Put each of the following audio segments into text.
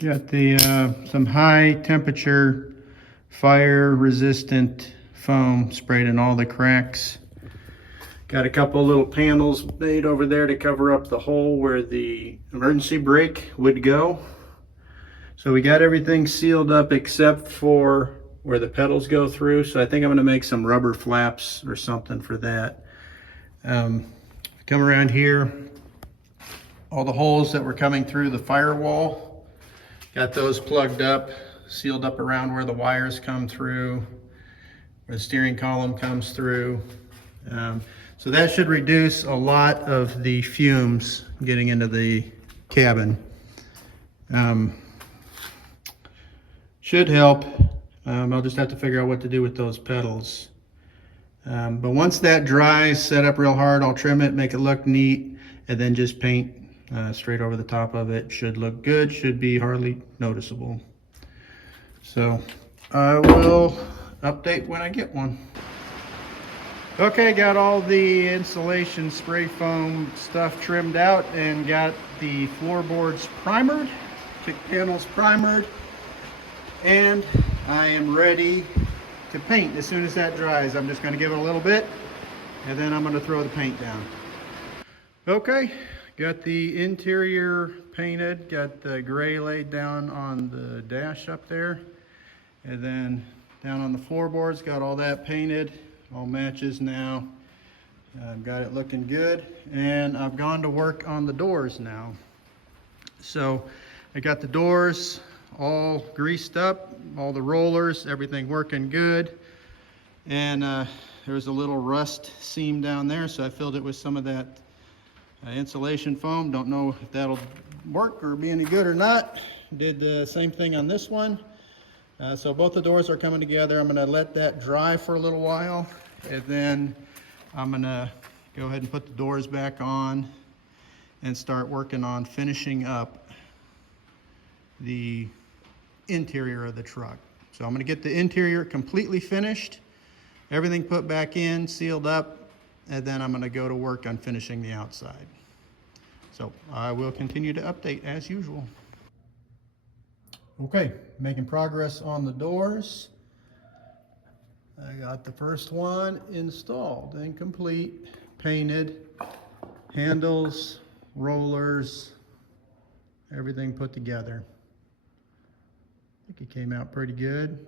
Got the some high temperature fire resistant foam sprayed in all the cracks. Got a couple little panels made over there to cover up the hole where the emergency brake would go. So we got everything sealed up except for where the pedals go through. So I think I'm going to make some rubber flaps or something for that. Come around here, all the holes that were coming through the firewall, got those plugged up, sealed up around where the wires come through, where the steering column comes through. So that should reduce a lot of the fumes getting into the cabin. Should help. I'll just have to figure out what to do with those pedals. But once that dries, set up real hard, I'll trim it, make it look neat, and then just paint straight over the top of it. Should look good, should be hardly noticeable. So I will update when I get one. Okay, got all the insulation spray foam stuff trimmed out and got the floorboards primered, kick panels primered, and I am ready to paint. As soon as that dries, I'm just going to give it a little bit and then I'm going to throw the paint down. Okay, got the interior painted, got the gray laid down on the dash up there, and then down on the floorboards, got all that painted, all matches now. I've got it looking good, and I've gone to work on the doors now. So I got the doors all greased up, all the rollers, everything working good. And there was a little rust seam down there, so I filled it with some of that insulation foam. Don't know if that'll work or be any good or not. Did the same thing on this one. So both the doors are coming together. I'm gonna let that dry for a little while, and then I'm gonna go ahead and put the doors back on and start working on finishing up the interior of the truck. So I'm gonna get the interior completely finished, everything put back in, sealed up, and then I'm gonna go to work on finishing the outside. So I will continue to update as usual. Okay, making progress on the doors. I got the first one installed and complete, painted, handles, rollers, everything put together. I think it came out pretty good.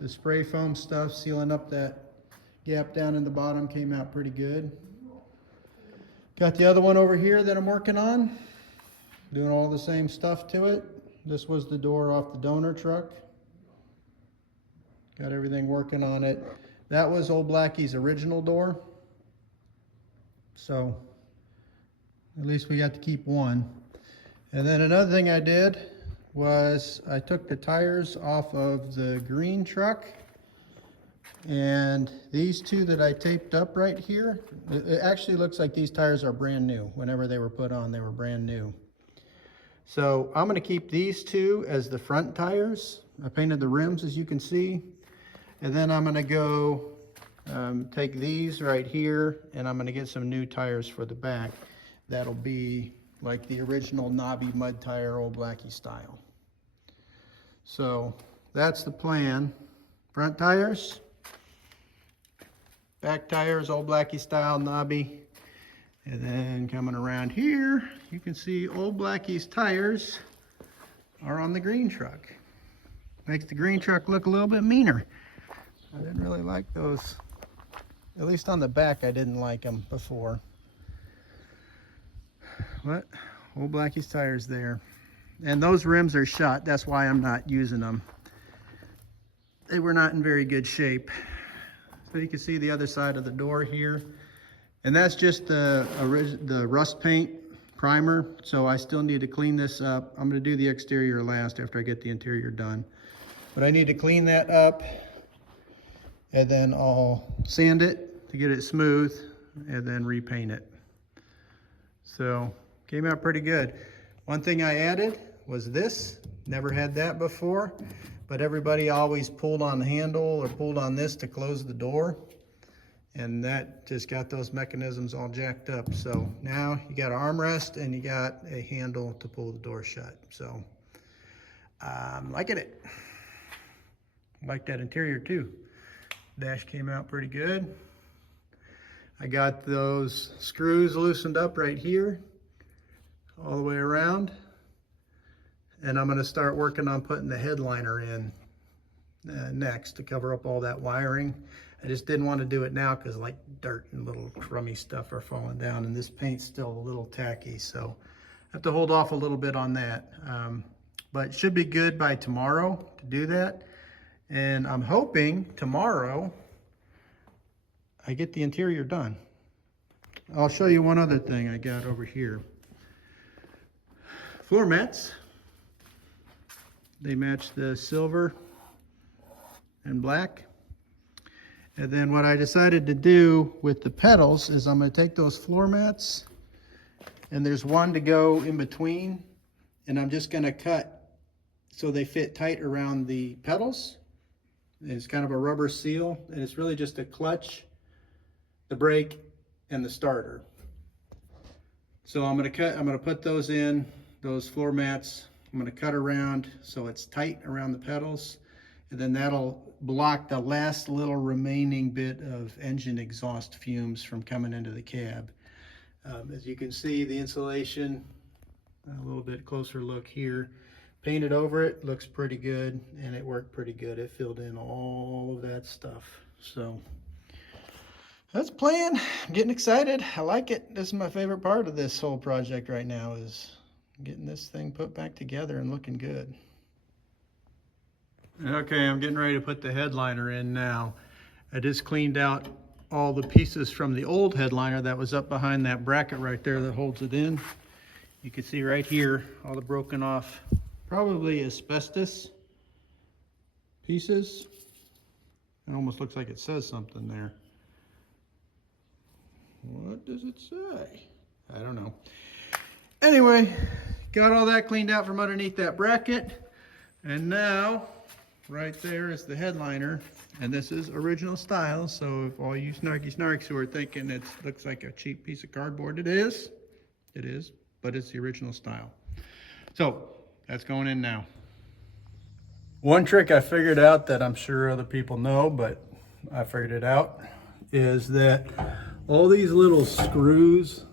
The spray foam stuff sealing up that gap down in the bottom came out pretty good. Got the other one over here that I'm working on, doing all the same stuff to it. This was the door off the donor truck. Got everything working on it. That was old Blackie's original door. So at least we got to keep one. And then another thing I did was I took the tires off of the green truck, and these two that I taped up right here, it actually looks like these tires are brand new. Whenever they were put on, they were brand new. So I'm gonna keep these two as the front tires. I painted the rims, as you can see. And then I'm gonna go take these right here, and I'm gonna get some new tires for the back. That'll be like the original knobby mud tire, old Blackie style. So that's the plan. Front tires, back tires, old Blackie style, knobby. And then coming around here, you can see old Blackie's tires are on the green truck. Makes the green truck look a little bit meaner. I didn't really like those. At least on the back, I didn't like them before. But old Blackie's tires there. And those rims are shot. That's why I'm not using them. They were not in very good shape. So you can see the other side of the door here. And that's just the rust paint primer. So I still need to clean this up. I'm gonna do the exterior last after I get the interior done. But I need to clean that up, and then I'll sand it to get it smooth and then repaint it. So came out pretty good. One thing I added was this. Never had that before, but everybody always pulled on the handle or pulled on this to close the door. And that just got those mechanisms all jacked up. So now you got an armrest and you got a handle to pull the door shut. So I'm liking it. Like that interior too. Dash came out pretty good. I got those screws loosened up right here, all the way around. And I'm gonna start working on putting the headliner in next to cover up all that wiring. I just didn't want to do it now because like dirt and little crummy stuff are falling down, and this paint's still a little tacky, so I have to hold off a little bit on that. But it should be good by tomorrow to do that. And I'm hoping tomorrow I get the interior done. I'll show you one other thing I got over here. Floor mats. They match the silver and black. And then what I decided to do with the pedals is I'm going to take those floor mats, and there's one to go in between, and I'm just going to cut so they fit tight around the pedals. It's kind of a rubber seal, and it's really just a clutch, the brake, and the starter. So I'm going to put those in, those floor mats. I'm going to cut around so it's tight around the pedals, and then that'll block the last little remaining bit of engine exhaust fumes from coming into the cab. As you can see, the insulation, a little bit closer look here, painted over it, looks pretty good, and it worked pretty good. It filled in all of that stuff. So that's the plan. I'm getting excited. I like it. This is my favorite part of this whole project right now, is getting this thing put back together and looking good. Okay, I'm getting ready to put the headliner in now. I just cleaned out all the pieces from the old headliner that was up behind that bracket right there that holds it in. You can see right here all the broken off, probably asbestos pieces. It almost looks like it says something there. What does it say? I don't know. Anyway, got all that cleaned out from underneath that bracket, and now right there is the headliner, and this is original style. So if all you snarky snarks who are thinking it looks like a cheap piece of cardboard, it is, but it's the original style. So that's going in now. One trick I figured out that I'm sure other people know, but I figured it out, is that all these little screws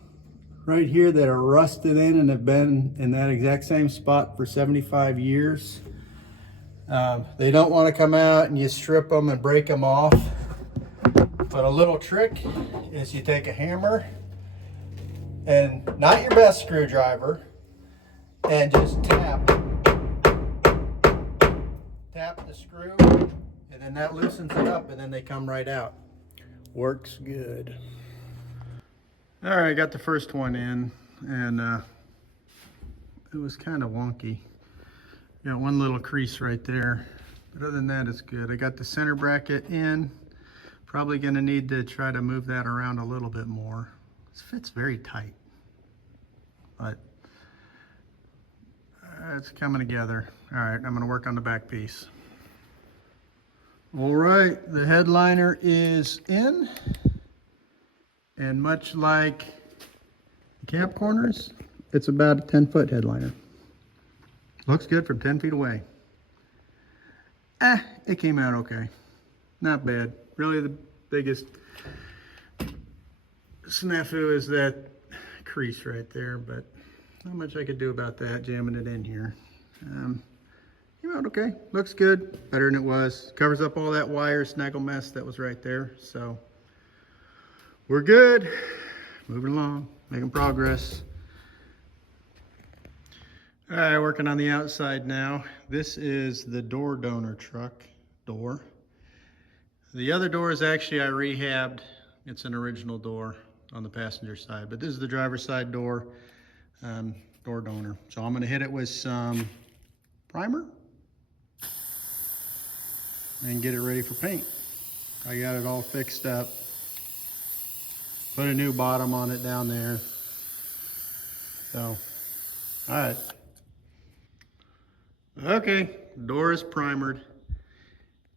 right here that are rusted in and have been in that exact same spot for 75 years, they don't want to come out, and you strip them and break them off. But a little trick is you take a hammer, and not your best screwdriver, and just tap the screw, and then that loosens it up, and then they come right out. Works good. All right, got the first one in, and it was kind of wonky. Got one little crease right there, but other than that, it's good. I got the center bracket in. Probably gonna need to try to move that around a little bit more. This fits very tight, but it's coming together. All right, I'm gonna work on the back piece. All right, the headliner is in, and much like the cab corners, it's about a 10-foot headliner. Looks good from 10 feet away. It came out okay. Not bad. Really the biggest snafu is that crease right there, but not much I could do about that, jamming it in here. Came out okay. Looks good. Better than it was. Covers up all that wire snaggle mess that was right there. So we're good. Moving along, making progress. All right, working on the outside now. This is the door donor truck door. The other door is actually I rehabbed. It's an original door on the passenger side, but this is the driver's side door, door donor. So I'm gonna hit it with some primer and get it ready for paint. I got it all fixed up. Put a new bottom on it down there. So, all right. Okay, door is primered.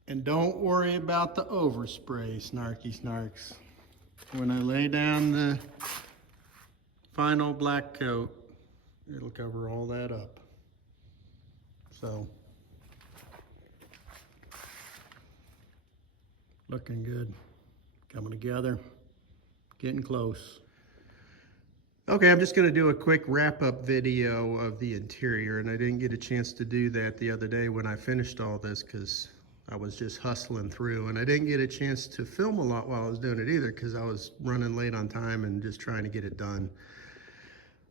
And don't worry about the overspray, snarky snarks. When I lay down the final black coat, it'll cover all that up. So Looking good. Coming together. Getting close. Okay, I'm just going to do a quick wrap-up video of the interior, and I didn't get a chance to do that the other day when I finished all this because I was just hustling through, and I didn't get a chance to film a lot while I was doing it either because I was running late on time and just trying to get it done.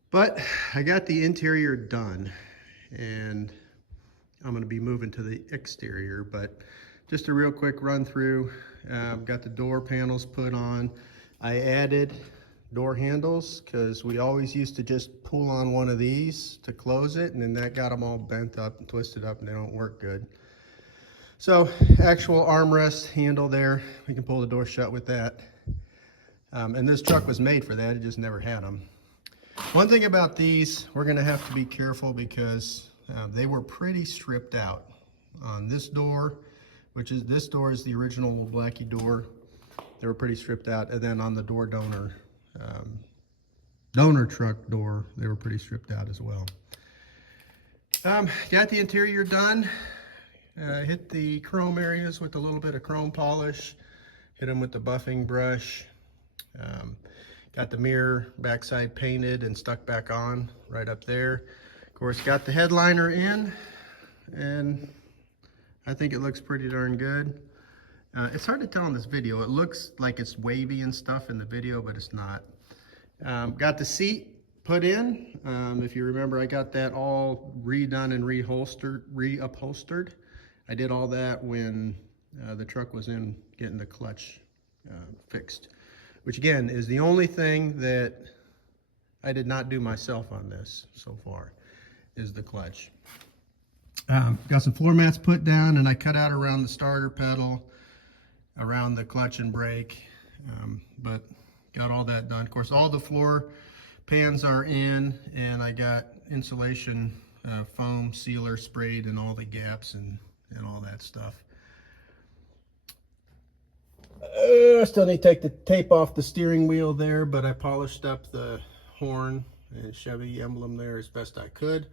But I got the interior done, and I'm going to be moving to the exterior, but just a real quick run through. Got the door panels put on. I added door handles because we always used to just pull on one of these to close it, and then that got them all bent up and twisted up and they don't work good. So actual armrest handle there, we can pull the door shut with that. And this truck was made for that, it just never had them. One thing about these, we're going to have to be careful because they were pretty stripped out. On this door, which is, this door is the original Blackie door, they were pretty stripped out. And then on the door donor truck door, they were pretty stripped out as well. Got the interior done. Hit the chrome areas with a little bit of chrome polish. Hit them with the buffing brush. Got the mirror backside painted and stuck back on right up there. Of course, got the headliner in, and I think it looks pretty darn good. It's hard to tell in this video. It looks like it's wavy and stuff in the video, but it's not. Got the seat put in. If you remember, I got that all redone and reupholstered. I did all that when the truck was in getting the clutch fixed, which again is the only thing that I did not do myself on this so far, is the clutch. Got some floor mats put down, and I cut out around the starter pedal, around the clutch and brake, but got all that done. Of course, all the floor pans are in, and I got insulation foam sealer sprayed in all the gaps and all that stuff. I still need to take the tape off the steering wheel there, but I polished up the horn and Chevy emblem there as best I could.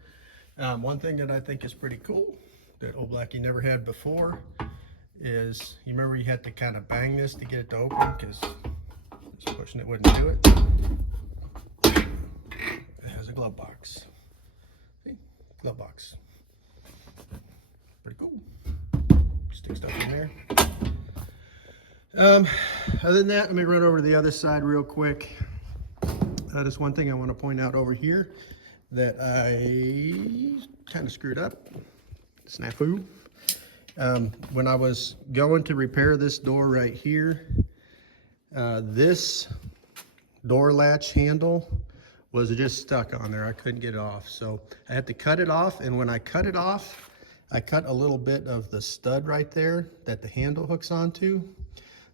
One thing that I think is pretty cool that old Blackie never had before is, you remember you had to kind of bang this to get it to open because just pushing it wouldn't do it. It has a glove box. See? Glove box. Pretty cool. Stick stuff in there. Other than that, let me run over to the other side real quick. Just one thing I want to point out over here that I kind of screwed up. Snafu. When I was going to repair this door right here, this door latch handle was just stuck on there. I couldn't get it off. So I had to cut it off, and when I cut it off, I cut a little bit of the stud right there that the handle hooks onto.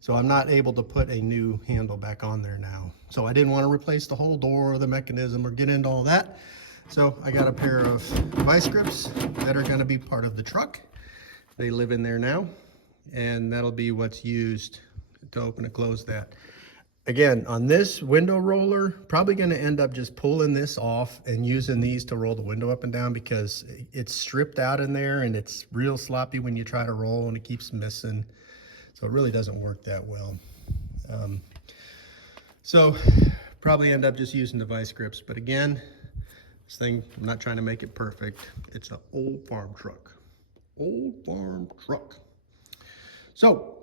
So I'm not able to put a new handle back on there now. So I didn't want to replace the whole door or the mechanism or get into all that. So I got a pair of vice grips that are going to be part of the truck. They live in there now, and that'll be what's used to open and close that. Again, on this window roller, probably going to end up just pulling this off and using these to roll the window up and down because it's stripped out in there and it's real sloppy when you try to roll and it keeps missing. So it really doesn't work that well. So probably end up just using the vice grips. But again, this thing, I'm not trying to make it perfect. It's an old farm truck. Old farm truck. So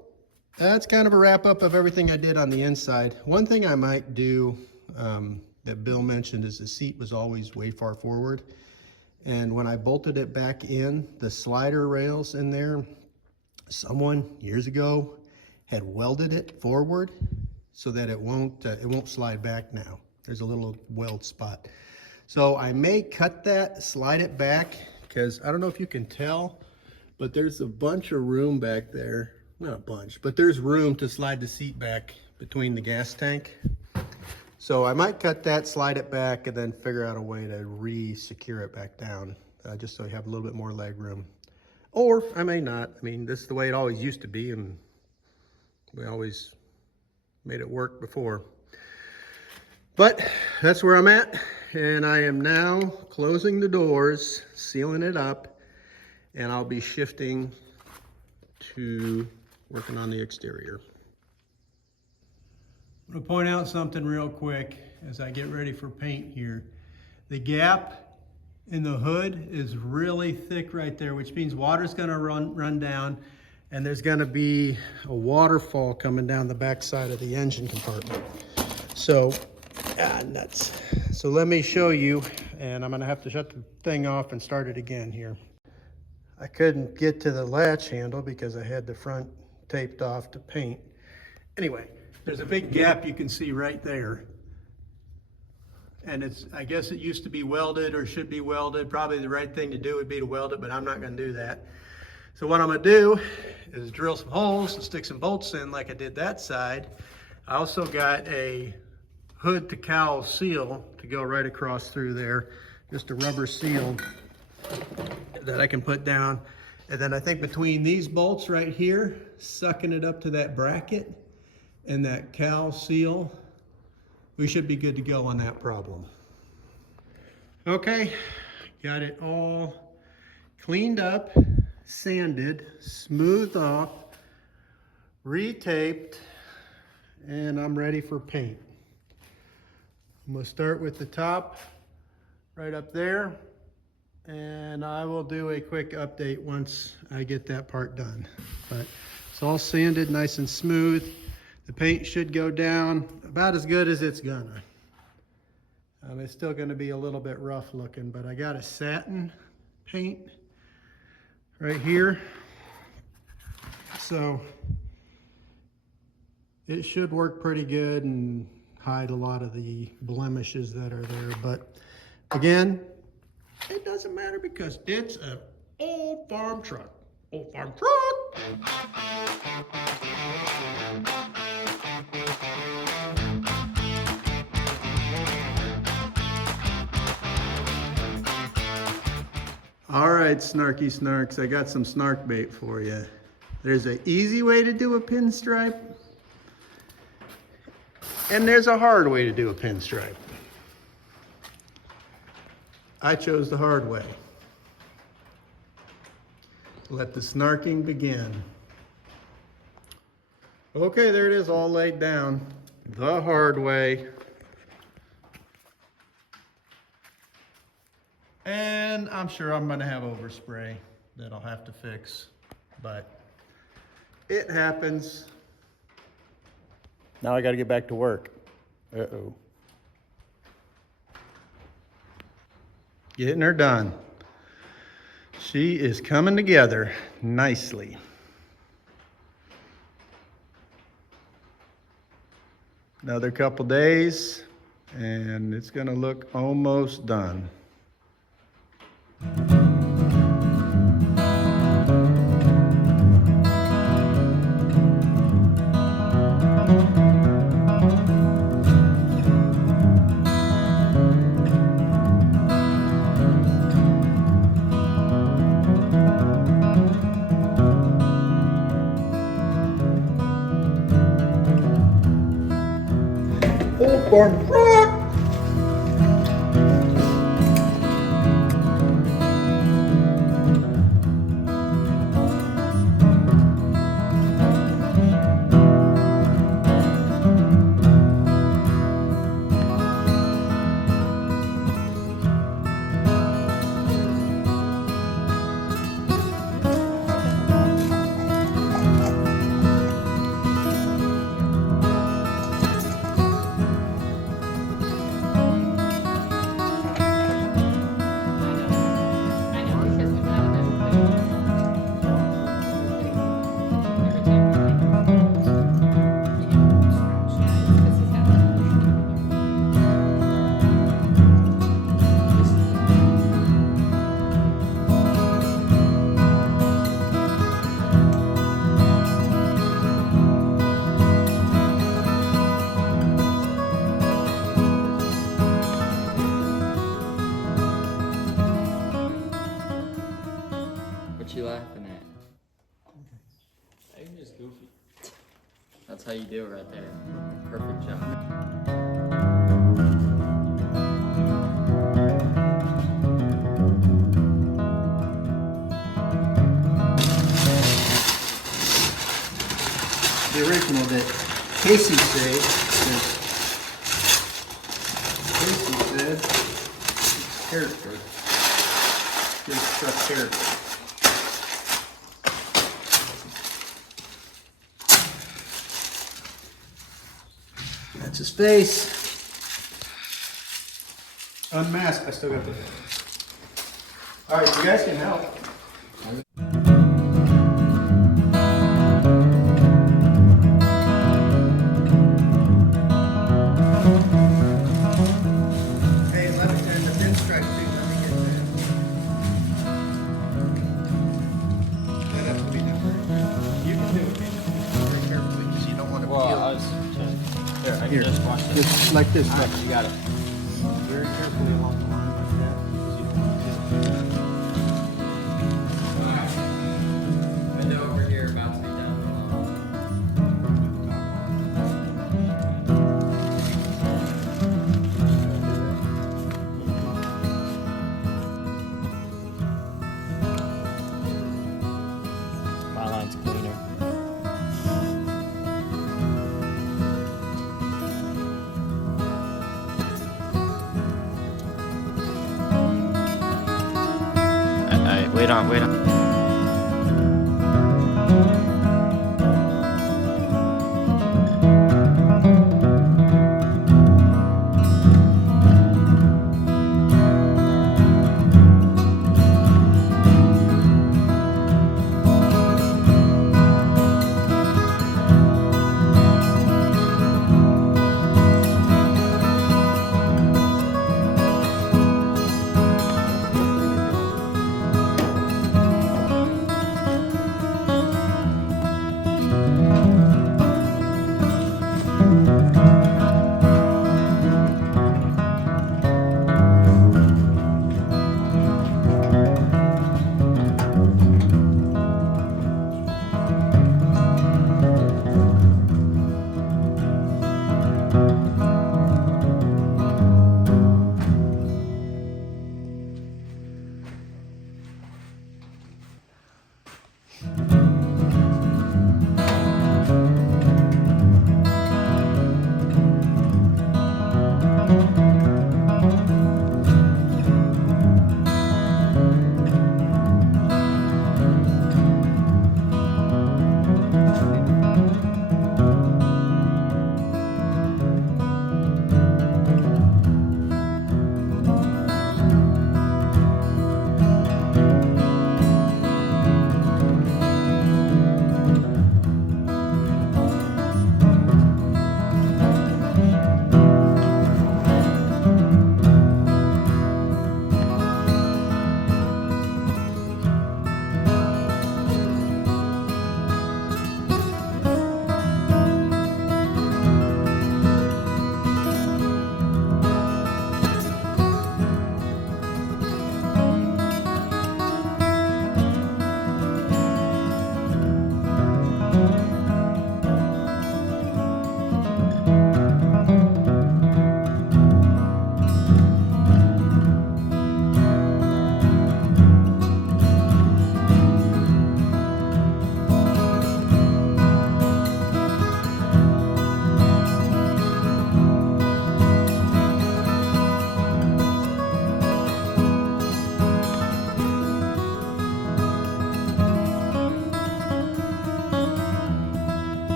that's kind of a wrap up of everything I did on the inside. One thing I might do that Bill mentioned is the seat was always way far forward. And when I bolted it back in, the slider rails in there, someone years ago had welded it forward so that it won't slide back now. There's a little weld spot. So I may cut that, slide it back, because I don't know if you can tell, but there's a bunch of room back there. Not a bunch, but there's room to slide the seat back between the gas tank. So I might cut that, slide it back, and then figure out a way to re-secure it back down, just so you have a little bit more leg room. Or I may not. I mean, this is the way it always used to be, and we always made it work before. But that's where I'm at, and I am now closing the doors, sealing it up, and I'll be shifting to working on the exterior. I'm going to point out something real quick as I get ready for paint here. The gap in the hood is really thick right there, which means water's going to run down, and there's going to be a waterfall coming down the back side of the engine compartment. So, nuts. So let me show you, and I'm going to have to shut the thing off and start it again here. I couldn't get to the latch handle because I had the front taped off to paint. Anyway, there's a big gap you can see right there. And it's, I guess it used to be welded or should be welded. Probably the right thing to do would be to weld it, but I'm not going to do that. So what I'm going to do is drill some holes and stick some bolts in like I did that side. I also got a hood to cowl seal to go right across through there. Just a rubber seal that I can put down. And then I think between these bolts right here, sucking it up to that bracket and that cowl seal, we should be good to go on that problem. Okay, got it all cleaned up, sanded, smoothed off, retaped, and I'm ready for paint. I'm gonna start with the top right up there, and I will do a quick update once I get that part done. But it's all sanded nice and smooth. The paint should go down about as good as it's gonna. It's still gonna be a little bit rough looking, but I got a satin paint right here. So it should work pretty good and hide a lot of the blemishes that are there. But again, it doesn't matter because it's an old farm truck. Old farm truck! All right, snarky snarks, I got some snark bait for you. There's an easy way to do a pinstripe, and there's a hard way to do a pinstripe. I chose the hard way. Let the snarking begin. Okay, there it is, all laid down. The hard way. And I'm sure I'm gonna have overspray that I'll have to fix, but it happens. Now I gotta get back to work. Uh-oh. Getting her done. She is coming together nicely. Another couple days and it's gonna look almost done. Old farm truck! What you laughing at? I'm just goofy. That's how you do it right there. Perfect job. the original that Casey saved. Casey said it's character. Good stuff character. That's his face. Unmasked. I still got the. All right, you guys can help. Hey, let me turn the pinstripe too. Let me get that. That has to be done. You can do it very carefully because you don't want to Well, peel. I was here. I can Here, just watch it. just like this. All right, you got it. Very carefully along the line like that because you don't want to peel. Alright. Window over here about to be done. My line's cleaner. Alright, wait on.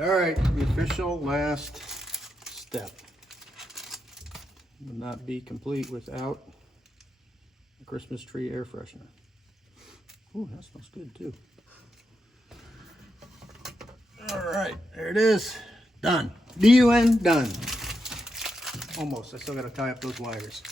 All right, the official last step. Would not be complete without a Christmas tree air freshener. Ooh, that smells good too. All right, there it is. Done. D-U-N, done. Almost. I still got to tie up those wires.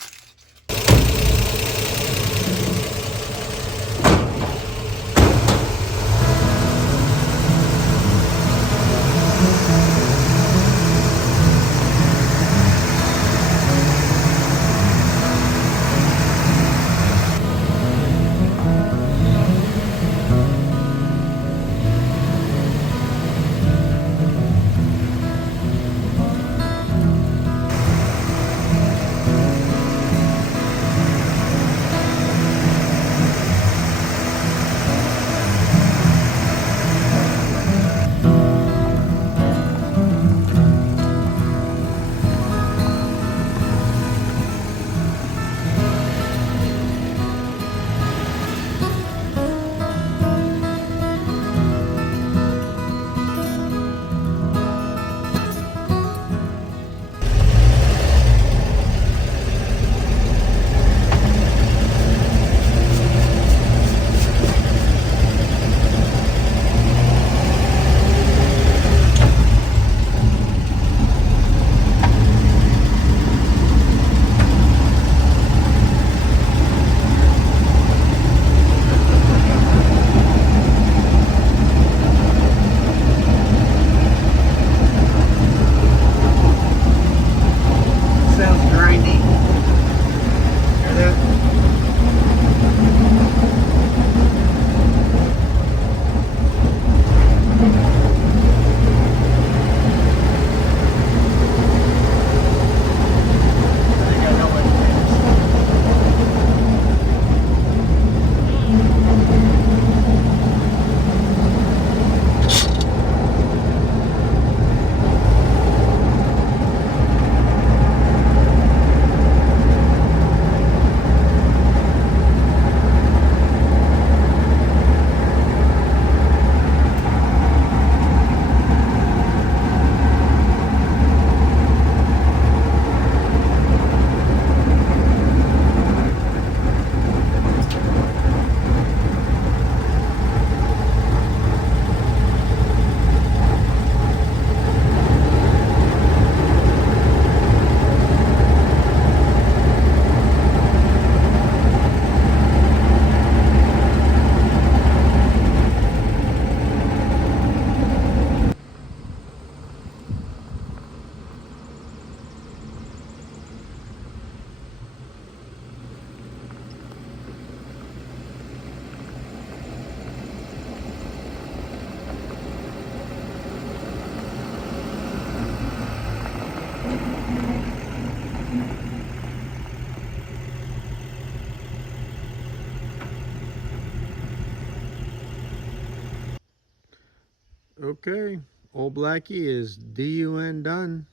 Okay, old Blackie is DUN done,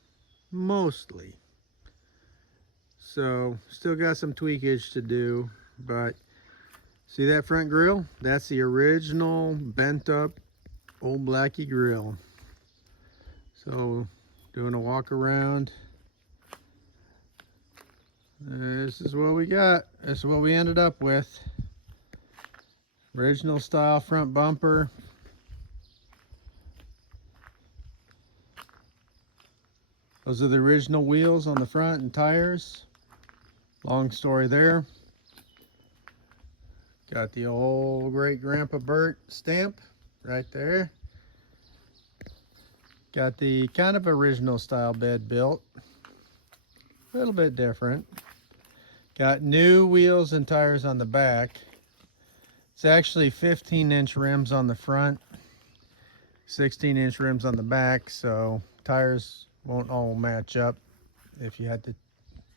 mostly. So, still got some tweakage to do, but see that front grill? That's the original bent up old Blackie grill. So, doing a walk around. This is what we got. This is what we ended up with. Original style front bumper. Those are the original wheels on the front and tires. Long story there. Got the old great grandpa Bert stamp right there. Got the kind of original style bed built. A little bit different. Got new wheels and tires on the back. It's actually 15-inch rims on the front, 16-inch rims on the back, so tires won't all match up if you had to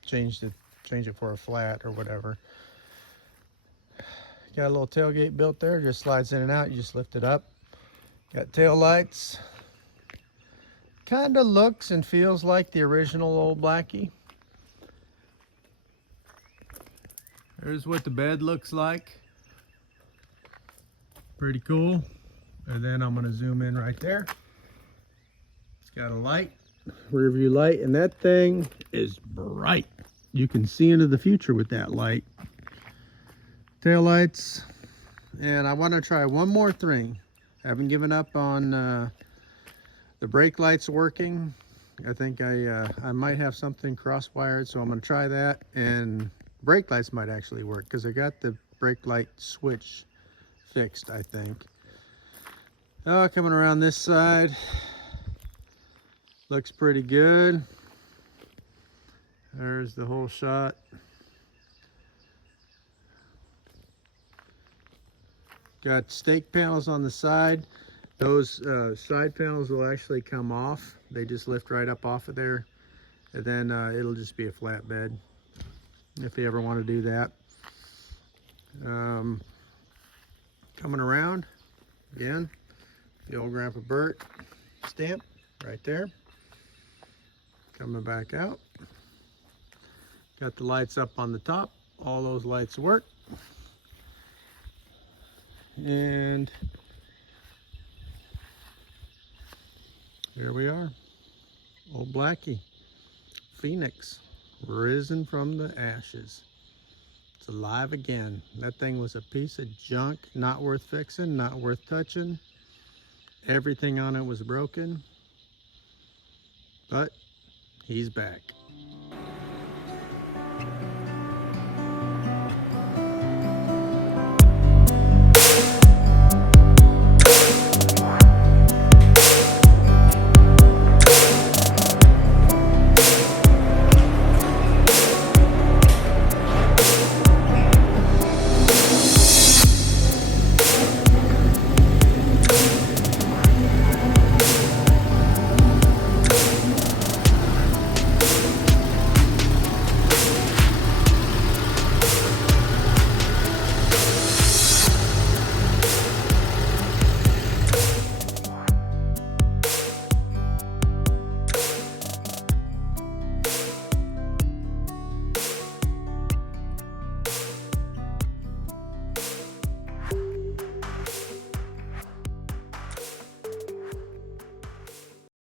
change it for a flat or whatever. Got a little tailgate built there, just slides in and out, you just lift it up. Got tail lights. Kind of looks and feels like the original old Blackie. There's what the bed looks like. Pretty cool. And then I'm gonna zoom in right there. It's got a light, rear view light, and that thing is bright. You can see into the future with that light. Tail lights. And I want to try one more thing. I haven't given up on the brake lights working. I think I might have something cross-wired, so I'm going to try that. And brake lights might actually work because I got the brake light switch fixed, I think. Oh, coming around this side. Looks pretty good. There's the whole shot. Got stake panels on the side. Those side panels will actually come off. They just lift right up off of there. And then it'll just be a flat bed if you ever want to do that. Coming around, again, the old Grandpa Bert stamp right there. Coming back out. Got the lights up on the top. All those lights work. And here we are. Old Blackie. Phoenix. Risen from the ashes. It's alive again. That thing was a piece of junk. Not worth fixing. Not worth touching. Everything on it was broken. But he's back.